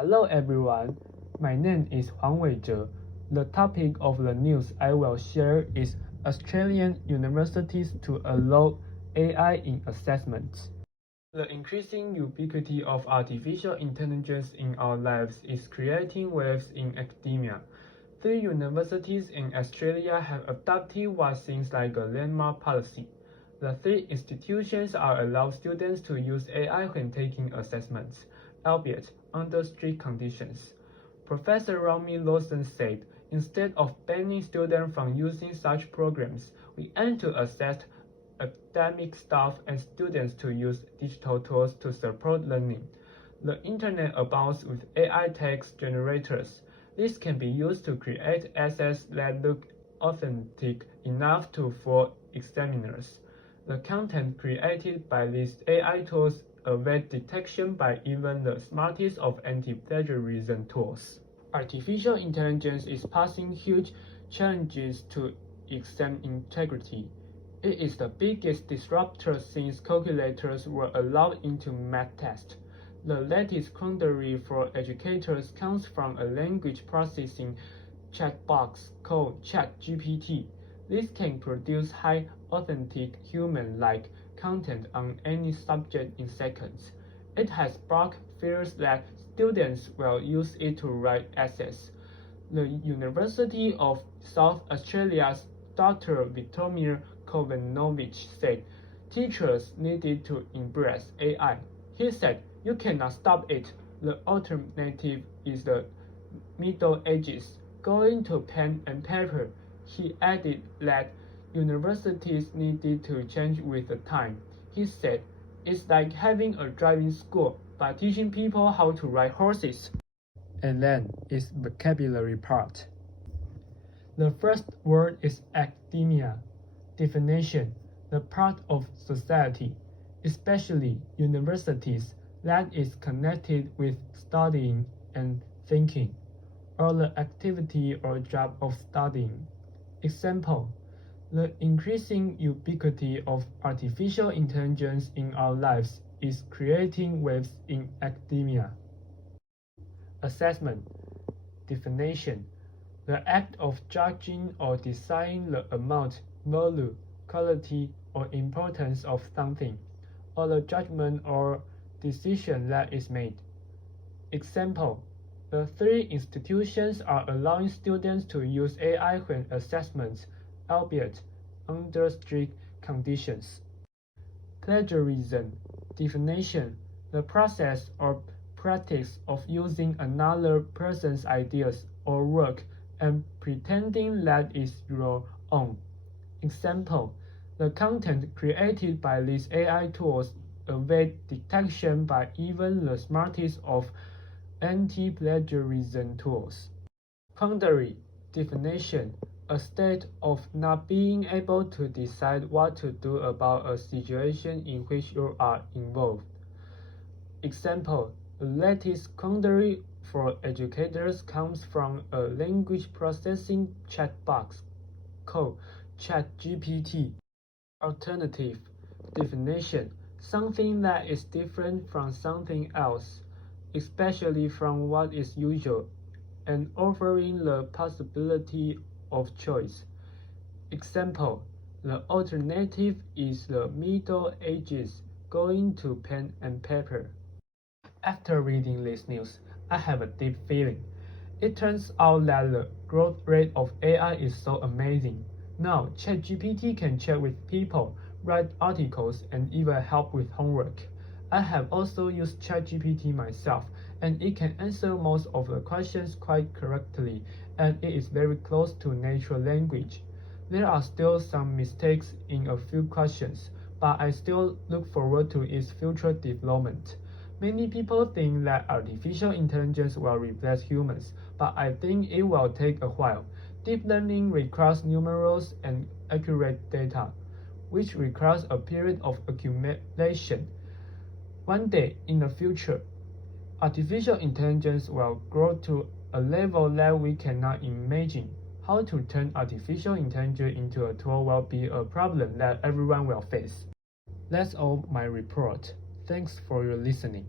Hello everyone, my name is黄伟哲. The topic of the news I will share is Australian universities to allow AI in assessments. The increasing ubiquity of artificial intelligence in our lives is creating waves in academia. 3 universities in Australia have adopted what seems like a landmark policy. The 3 institutions are allowed students to use AI when taking assessments, albeit under strict conditions. Professor Rami Lawson said, instead of banning students from using such programs, we aim to assess academic staff and students to use digital tools to support learning. The internet abounds with AI text generators. This can be used to create essays that look authentic enough to fool examiners. The content created by these AI tools evade detection by even the smartest of anti-plagiarism tools. Artificial intelligence is posing huge challenges to exam integrity. It is the biggest disruptor since calculators were allowed into math tests. The latest quandary for educators comes from a language processing chatbox called ChatGPT. This can produce high authentic human-like content on any subject in seconds. It has sparked fears that students will use it to write essays. The University of South Australia's Dr. Victor Kovanovich said teachers needed to embrace AI. He said, "You cannot stop it. The alternative is the Middle Ages, going to pen and paper." He added that universities needed to change with the time. He said, "It's like having a driving school, but teaching people how to ride horses." And then is vocabulary part. The first word is academia. Definition: the part of society, especially universities, that is connected with studying and thinking, or the activity or job of studying. Example: the increasing ubiquity of artificial intelligence in our lives is creating waves in academia. Assessment. Definition: the act of judging or deciding the amount, value, quality, or importance of something, or the judgment or decision that is made. Example: the 3 institutions are allowing students to use AI when assessments, albeit under strict conditions. Plagiarism. Definition: the process or practice of using another person's ideas or work and pretending that is your own. Example: the content created by these AI tools evade detection by even the smartest of anti-plagiarism tools. Quandary. Definition: a state of not being able to decide what to do about a situation in which you are involved. Example: the latest quandary for educators comes from a language processing chatbox called ChatGPT. Alternative. Definition: something that is different from something else, especially from what is usual, and offering the possibility of choice. Example: the alternative is the Middle Ages, going to pen and paper. After reading this news, I have a deep feeling. It turns out that the growth rate of AI is so amazing. Now, ChatGPT can chat with people, write articles, and even help with homework. I have also used ChatGPT myself, and it can answer most of the questions quite correctly, and it is very close to natural language. There are still some mistakes in a few questions, but I still look forward to its future development. Many people think that artificial intelligence will replace humans, but I think it will take a while. Deep learning requires numerous and accurate data, which requires a period of accumulation. One day in the future, artificial intelligence will grow to a level that we cannot imagine. How to turn artificial intelligence into a tool will be a problem that everyone will face. That's all my report. Thanks for your listening.